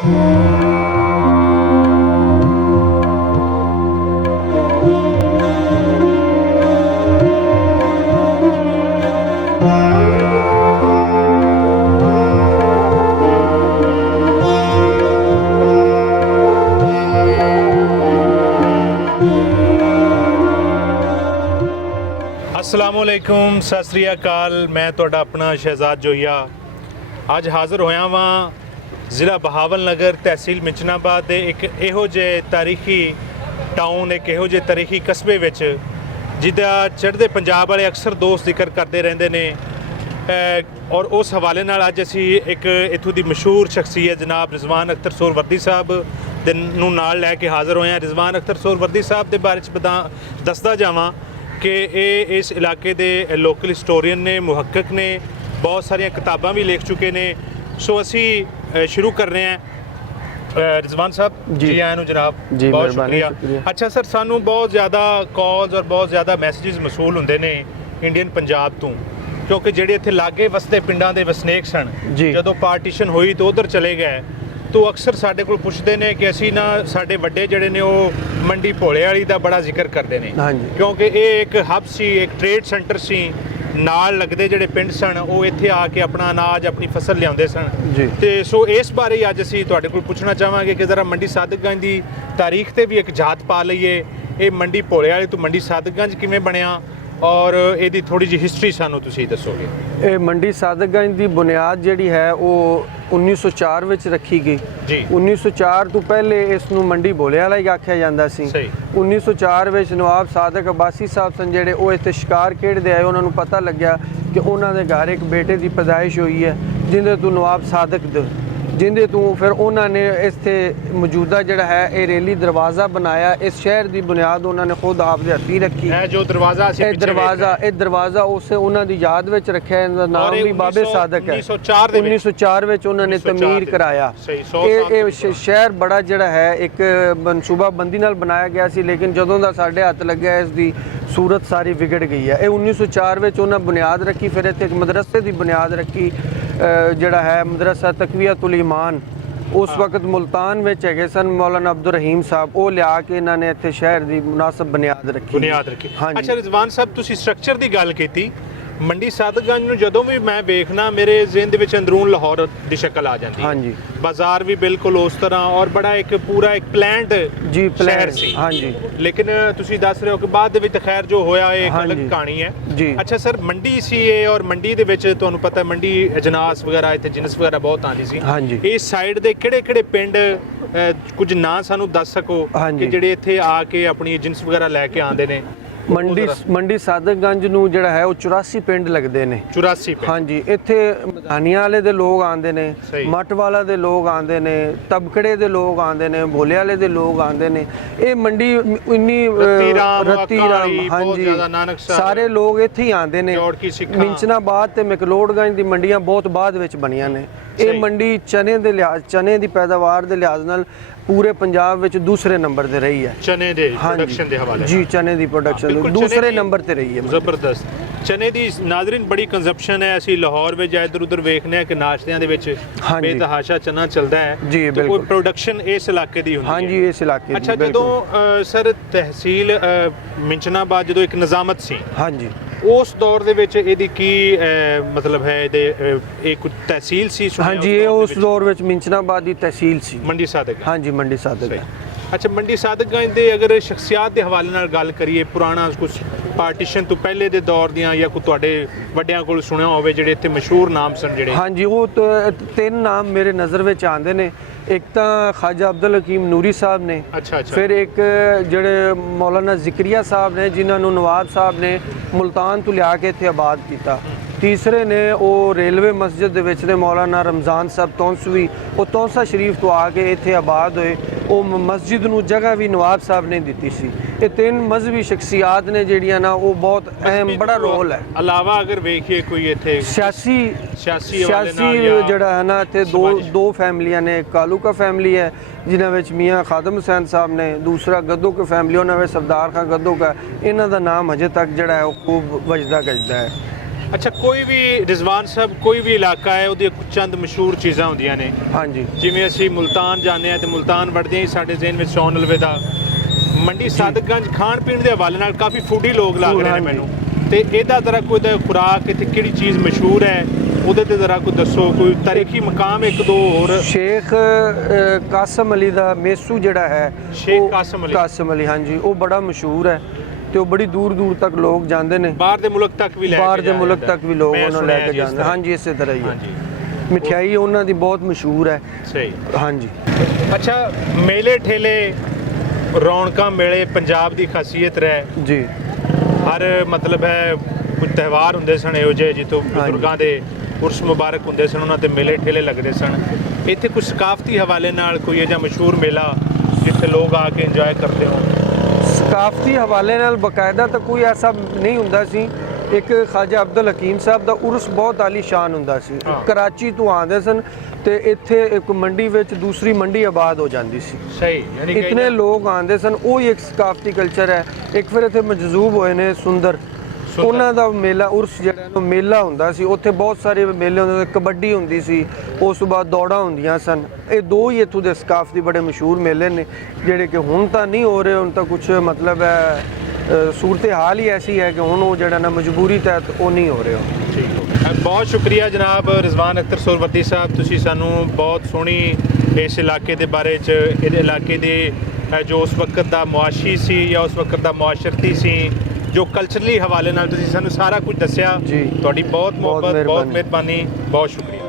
अस्सलामुअलैकुम सत श्री अकाल। मैं तुहाडा अपना शहजाद जोईया अज हाज़र होया वां ज़िला बहावल नगर तहसील मिंचनाबाद दे एक इहो जे तारीखी टाउन, एक इहो जे तारीखी कस्बे विच जिहदा चढ़दे पंजाब वाले अक्सर दोस्त जिक्र करते रहंदे ने और उस हवाले नाल अज असीं एक इत्थों दी मशहूर शख्सियत जनाब रिजवान अख्तर सोहरवर्दी साहब दे नूं नाल लैके हाज़र होए। रिजवान अख्तर सोहरवर्दी साहब दे बारे च दसदा जावां कि ये इस इलाके दे लोकल हिस्टोरीयन ने, मुहक्किक ने, बहुत सारिया किताबां भी लिख चुके ने। सो असी शुरू कर रहे हैं। रिजवान साहब जी आए नूं जनाब, बहुत शुक्रिया। अच्छा सर, सानू बहुत ज़्यादा कॉल्स और बहुत ज़्यादा मैसेजेस मसूल होंदे ने इंडियन पंजाब तो, क्योंकि ਜਿਹੜੇ ਇੱਥੇ ਲਾਗੇ ਵਸਦੇ ਪਿੰਡਾਂ ਦੇ ਵਸਨੀਕ ਸਨ, ਜਦੋਂ ਪਾਰਟੀਸ਼ਨ ਹੋਈ ਤਾਂ ਉਧਰ ਚਲੇ ਗਏ, तो अक्सर साढ़े को पुछते हैं कि असी ना साढ़े वड्डे जड़े ने वो मंडी भोले वाली का बड़ा जिक्र करते हैं, क्योंकि ये एक हब सी, एक ट्रेड सेंटर सी, नाल लगते जोड़े पिंड सन वो इत्थे आके अपना अनाज अपनी फसल लियाते सन। तो सो इस बारे अज असी तुहाडे कोल पुछना चाहांगे कि जरा मंडी सादतगंज की तारीख से भी एक झात पा लईए। ये मंडी भोले वाली तो मंडी सादतगंज किवें बनिया और ये थोड़ी जी हिस्टरी सानू तुसीं दसोगे। ये मंडी सादतगंज की बुनियाद जिहड़ी है वो 1904 विच रखी गई जी। 1904 तो पहले इसनूं मंडी भोले वाला ही आख्या जांदा सी। 1904 विच नवाब सादक अब्बासी साहब सन जिहड़े वो इत्थे शिकार खेडदे आए, उन्होंने पता लग्या कि उन्हां दे घर एक बेटे की पैदाइश हुई है जिंदे तो नवाब सादक जिंदे तो फिर उन्होंने इत्थे मौजूदा जिहड़ा है ये रेली दरवाज़ा बनाया। इस शहर की बुनियाद उन्होंने खुद आप दे हत्थीं रखी है। जो दरवाज़ा उस उन्हां दी याद विच रखिया, इहदा नाम भी बाबे सादक है। 1904 विच उन्होंने तमीर कराया। ये शहर बड़ा जिहड़ा है एक मनसूबाबंदी नाल बनाया गया सी, लेकिन जदों दा साडे हत्थ लग्या इसकी सूरत सारी विगड़ गई है। ये 1904 विच उन्हां बुनियाद रखी, फिर इत्थे एक मदरसे की बुनियाद रखी जिहड़ा है मदरसा तकवियतुल ईमान। उस वक्त मुल्तान में है सन मौलाना अब्दुल रहीम साहब, वो लिया के इन्होंने इत्थे शहर की मुनासिब बुनियाद रखी। हाँ, अच्छा रिजवान साहब, तुसीं स्ट्रक्चर की गल की, मंडी सादतगंज नूं जदों भी मैं देखना मेरे ज़हन दे विच अंदरून लाहौर की शक्ल आ जाती है। हाँ जी, बाजार भी बिल्कुल उस तरह और बड़ा एक पूरा एक प्लान्ड शहर सी। हाँ जी, लेकिन तुसीं दस रहे हो कि बाद दे विच खैर जो होया एक अलग कहानी है जी। अच्छा सर, मंडी सी ये और मंडी दे विच तुहानूं पता मंडी अजनास वगैरह इत्थे जिनस वगैरह बहुत आती सी। हाँ जी, इस साइड दे किहड़े-किहड़े पिंड कुछ ना सानूं दस सको कि जिहड़े इत्थे आके अपनी जिनस वगैरह लैके आंदे ने। मंडी सादतगंज नूं जिहड़ा है वो 84 पिंड लगते हैं। 84 हाँ जी, इत्थे मदानिया वाले दे लोग आंदे ने, मट वाला दे लोग आंदे ने, तबकड़े दे लोग आंदे ने, भोले वाले दे लोग आंदे ने। ये मंडी इन्नी रत्ती राम हाँ जी सारे लोग इत्थे ही आंदे ने। मिंचनाबाद ते मैकलोडगंज दी मंडियां बहुत बाद विच बनियां ने। ये मंडी चने की पैदावार के लिहाज नाल पूरे पंजाब विच दूसरे नंबर ते रही है। चने दे प्रोडक्शन दे हवाले जी, चने दी प्रोडक्शन दूसरे नंबर ते रही है। जबरदस्त चने दी नाज़रीन बड़ी कंजप्शन है। असीं लाहौर विच इधर उधर वेखने कि नाश्तियां दे विच बेतहाशा चना चलदा है जी, बिल्कुल कोई प्रोडक्शन इस इलाके दी हुंदी है। हाँ जी, इस इलाके दी। अच्छा, जदों सर तहसील मिंचनाबाद जदों एक निज़ामत सी, हाँ जी, उस दौर दे विच इहदी की मतलब है एक तहसील सी। हाँ जी, ये उस दौर विच मिंचनाबाद दी तहसील सी मंडी सादतगंज। हाँ जी, मंडी सादतगंज। अच्छा, मंडी सादतगंज दे अगर शख्सियात के हवाले नाल गल करिए, पुराना कुछ पार्टीशन तो पहले दे दौर दियां या कोई तुहाडे वड्डियां कोल सुनिया होवे जिहड़े इत्थे मशहूर नाम सन जिहड़े। हाँ जी, वो तो 3 नाम मेरे नज़र विच आंदे ने। एक तो ख्वाजा अब्दुल हकीम नूरी साहब ने। अच्छा। फिर एक जड़े मौलाना जिक्रिया साहब ने जिन्होंने नवाब साहब ने मुल्तान तो लिया के इत्थे आबाद किया। तीसरे ने वो रेलवे मस्जिद दे विच ने मौलाना रमज़ान साहब तौंसवी, वो तौंसा शरीफ तो आके इत्थे आबाद होए। वो मस्जिद नूं जगह भी नवाब साहब ने दी सी। ये 3 मजहबी शख्सियात ने जिहड़ियां ना वो बहुत अहम बड़ा रोल है। अलावा अगर वेखिए कोई इत्थे सियासी जिहड़ा है ना, इत्थे दो फैमिलियां ने। कालू का फैमिली है जिन्हां विच मियाँ खादम हुसैन साहब ने, दूसरा गद्दो का फैमिली उन्हां विच सरदार खां गद्दो का। इन्हां दा नाम अजे तक जिहड़ा है वो खूब वजदा गजदा है। ਅੱਛਾ, ਕੋਈ ਵੀ ਰਿਜ਼ਵਾਨ ਸਾਹਿਬ ਕੋਈ ਵੀ ਇਲਾਕਾ ਹੈ ਉਹਦੀ ਚੰਦ ਮਸ਼ਹੂਰ ਚੀਜ਼ਾਂ ਹੁੰਦੀਆਂ ਨੇ। ਹਾਂਜੀ, ਜਿਵੇਂ ਅਸੀਂ ਮੁਲਤਾਨ ਜਾਂਦੇ ਹਾਂ ਤੇ ਮੁਲਤਾਨ ਵੜਦੇ ਹੀ ਸਾਡੇ ਜ਼ਿਹਨ ਵਿੱਚ ਸੌਣ ਅਲਵਿਦਾ ਮੰਡੀ ਸਾਦਕਗੰਜ ਖਾਣ ਪੀਣ ਦੇ ਹਵਾਲੇ ਨਾਲ ਕਾਫੀ ਫੂਡੀ ਲੋਕ ਲੱਗ ਰਹੇ ਨੇ ਮੈਨੂੰ, ਤੇ ਇਹਦਾ ਜ਼ਰਾ ਕੋਈ ਦਾ ਖੁਰਾਕ ਇੱਥੇ ਕਿਹੜੀ ਚੀਜ਼ ਮਸ਼ਹੂਰ ਹੈ ਉਹਦੇ ਤੇ ਜ਼ਰਾ ਕੋਈ ਦੱਸੋ, ਕੋਈ ਤਾਰੀਖੀ ਮਕਾਮ ਇੱਕ ਦੋ ਹੋਰ। ਸ਼ੇਖ ਕਾਸਮ ਅਲੀ ਦਾ ਮੇਸੂ ਜਿਹੜਾ ਹੈ, ਸ਼ੇਖ ਕਾਸਮ ਅਲੀ, ਹਾਂਜੀ, ਉਹ ਬੜਾ ਮਸ਼ਹੂਰ ਹੈ ਤੇ ਉਹ ਬੜੀ ਦੂਰ ਦੂਰ ਤੱਕ ਲੋਕ ਜਾਂਦੇ ਨੇ, ਬਾਹਰ ਦੇ ਮੁਲਕ ਤੱਕ ਵੀ ਬਾਹਰ ਦੇ ਮੁਲਕ ਤੱਕ ਵੀ ਲੋਕ ਉਹਨਾਂ ਲੈ ਕੇ ਜਾਂਦੇ। ਹਾਂਜੀ, ਇਸੇ ਤਰ੍ਹਾਂ ਹੀ ਹੈ। ਮਠਿਆਈ ਉਹਨਾਂ ਦੀ ਬਹੁਤ ਮਸ਼ਹੂਰ ਹੈ। ਸਹੀ, ਹਾਂਜੀ। ਅੱਛਾ, ਮੇਲੇ ਠੇਲੇ ਰੌਣਕਾਂ ਮੇਲੇ ਪੰਜਾਬ ਦੀ ਖਾਸੀਅਤ ਰਹਿ ਜੀ। ਹਰ ਮਤਲਬ ਹੈ ਕੁਝ ਤਿਉਹਾਰ ਹੁੰਦੇ ਸਨ ਇਹੋ ਜਿਹੇ ਜਿੱਥੋਂ ਬਜ਼ੁਰਗਾਂ ਦੇ ਉਰਸ ਮੁਬਾਰਕ ਹੁੰਦੇ ਸਨ, ਉਹਨਾਂ ਤੇ ਮੇਲੇ ਠੇਲੇ ਲੱਗਦੇ ਸਨ। ਇੱਥੇ ਕੁਝ ਸਕਾਫਤੀ ਹਵਾਲੇ ਨਾਲ ਕੋਈ ਇਹੋ ਜਿਹਾ ਮਸ਼ਹੂਰ ਮੇਲਾ ਜਿੱਥੇ ਲੋਕ ਆ ਕੇ ਇੰਜੋਏ ਕਰਦੇ ਹੋ? ਸਕਾਫਤੀ ਹਵਾਲੇ ਨਾਲ ਬਕਾਇਦਾ ਤਾਂ ਕੋਈ ਐਸਾ ਨਹੀਂ ਹੁੰਦਾ ਸੀ। ਇੱਕ ਖਾਜਾ ਅਬਦੁਲ ਹਕੀਮ ਸਾਹਿਬ ਦਾ ਉਰਸ ਬਹੁਤ ਆਲੀਸ਼ਾਨ ਹੁੰਦਾ ਸੀ। ਕਰਾਚੀ ਤੋਂ ਆਉਂਦੇ ਸਨ ਤੇ ਇੱਥੇ ਇੱਕ ਮੰਡੀ ਵਿੱਚ ਦੂਸਰੀ ਮੰਡੀ ਆਬਾਦ ਹੋ ਜਾਂਦੀ ਸੀ। ਸਹੀ, ਯਾਨੀ ਇਤਨੇ ਲੋਕ ਆਉਂਦੇ ਸਨ, ਉਹ ਹੀ ਇੱਕ ਸਕਾਫਤੀ ਕਲਚਰ ਹੈ। ਇੱਕ ਫਿਰ ਇੱਥੇ ਮਜਜ਼ੂਬ ਹੋਏ ਨੇ ਸੁੰਦਰ, ਉਹਨਾਂ ਦਾ ਮੇਲਾ ਉਰਸ ਜਿਹੜਾ ਨਾ ਮੇਲਾ ਹੁੰਦਾ ਸੀ। ਉੱਥੇ ਬਹੁਤ ਸਾਰੇ ਮੇਲੇ ਹੁੰਦੇ ਸੀ, ਕਬੱਡੀ ਹੁੰਦੀ ਸੀ, ਉਸ ਤੋਂ ਬਾਅਦ ਦੌੜਾਂ ਹੁੰਦੀਆਂ ਸਨ। ਇਹ ਦੋ ਹੀ ਇੱਥੋਂ ਦੇ ਸਕਾਫਤੀ ਬੜੇ ਮਸ਼ਹੂਰ ਮੇਲੇ ਨੇ ਜਿਹੜੇ ਕਿ ਹੁਣ ਤਾਂ ਨਹੀਂ ਹੋ ਰਹੇ। ਹੁਣ ਤਾਂ ਕੁਛ ਮਤਲਬ ਹੈ ਸੂਰਤ ਹਾਲ ਹੀ ਐਸੀ ਹੈ ਕਿ ਹੁਣ ਉਹ ਜਿਹੜਾ ਨਾ ਮਜਬੂਰੀ ਤਹਿਤ ਉਹ ਨਹੀਂ ਹੋ ਰਿਹਾ। ਠੀਕ, ਬਹੁਤ ਸ਼ੁਕਰੀਆ ਜਨਾਬ ਰਿਜ਼ਵਾਨ ਅਖਤਰ ਸੋਹਰਵਰਦੀ ਸਾਹਿਬ, ਤੁਸੀਂ ਸਾਨੂੰ ਬਹੁਤ ਸੋਹਣੀ ਇਸ ਇਲਾਕੇ ਦੇ ਬਾਰੇ 'ਚ, ਇਹਦੇ ਇਲਾਕੇ ਦੇ ਜੋ ਉਸ ਵਕਤ ਦਾ ਮੁਆਸ਼ੀ ਸੀ ਜਾਂ ਉਸ ਵਕਤ ਦਾ ਮੁਆਸ਼ਰਤੀ ਸੀ, ਜੋ ਕਲਚਰਲੀ ਹਵਾਲੇ ਨਾਲ ਤੁਸੀਂ ਸਾਨੂੰ ਸਾਰਾ ਕੁਝ ਦੱਸਿਆ। ਤੁਹਾਡੀ ਬਹੁਤ ਮੁਹੱਬਤ, ਬਹੁਤ ਮਿਹਰਬਾਨੀ, ਬਹੁਤ ਸ਼ੁਕਰੀਆ।